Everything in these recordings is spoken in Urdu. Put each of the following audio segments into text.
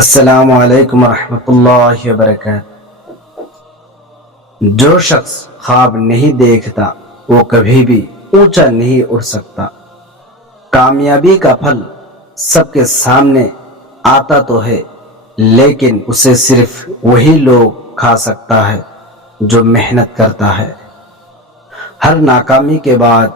السلام علیکم ورحمۃ اللہ وبرکاتہ۔ جو شخص خواب نہیں دیکھتا وہ کبھی بھی اونچا نہیں اڑ سکتا۔ کامیابی کا پھل سب کے سامنے آتا تو ہے، لیکن اسے صرف وہی لوگ کھا سکتا ہے جو محنت کرتا ہے۔ ہر ناکامی کے بعد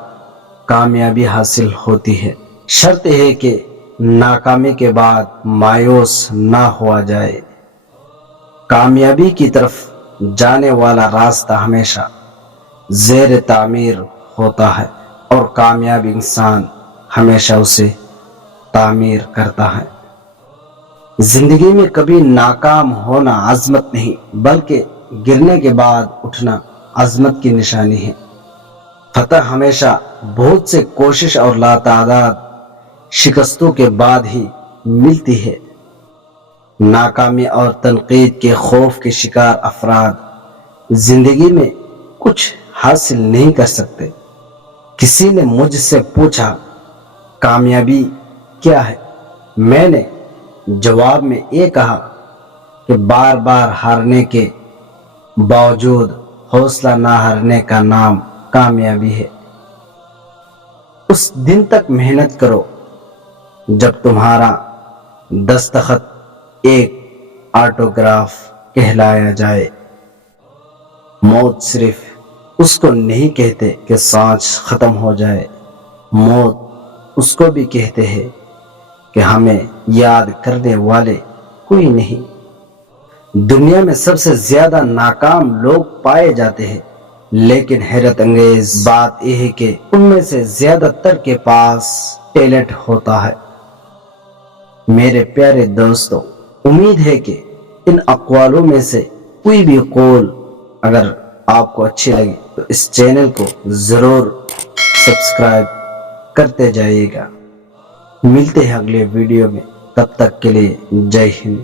کامیابی حاصل ہوتی ہے، شرط ہے کہ ناکامی کے بعد مایوس نہ ہوا جائے۔ کامیابی کی طرف جانے والا راستہ ہمیشہ زیر تعمیر ہوتا ہے اور کامیاب انسان ہمیشہ اسے تعمیر کرتا ہے۔ زندگی میں کبھی ناکام ہونا عظمت نہیں، بلکہ گرنے کے بعد اٹھنا عظمت کی نشانی ہے۔ فتح ہمیشہ بہت سے کوشش اور لاتعداد شکستوں کے بعد ہی ملتی ہے۔ ناکامی اور تنقید کے خوف کے شکار افراد زندگی میں کچھ حاصل نہیں کر سکتے۔ کسی نے مجھ سے پوچھا کامیابی کیا ہے؟ میں نے جواب میں یہ کہا کہ بار بار ہارنے کے باوجود حوصلہ نہ ہارنے کا نام کامیابی ہے۔ اس دن تک محنت کرو جب تمہارا دستخط ایک آٹوگراف کہلایا جائے۔ موت صرف اس کو نہیں کہتے کہ سانس ختم ہو جائے، موت اس کو بھی کہتے ہیں کہ ہمیں یاد کرنے والے کوئی نہیں۔ دنیا میں سب سے زیادہ ناکام لوگ پائے جاتے ہیں، لیکن حیرت انگیز بات یہ ہے کہ ان میں سے زیادہ تر کے پاس ٹیلنٹ ہوتا ہے۔ میرے پیارے دوستو، امید ہے کہ ان اقوالوں میں سے کوئی بھی قول اگر آپ کو اچھی لگی تو اس چینل کو ضرور سبسکرائب کرتے جائیے گا۔ ملتے ہیں اگلے ویڈیو میں، تب تک کے لیے جے ہند۔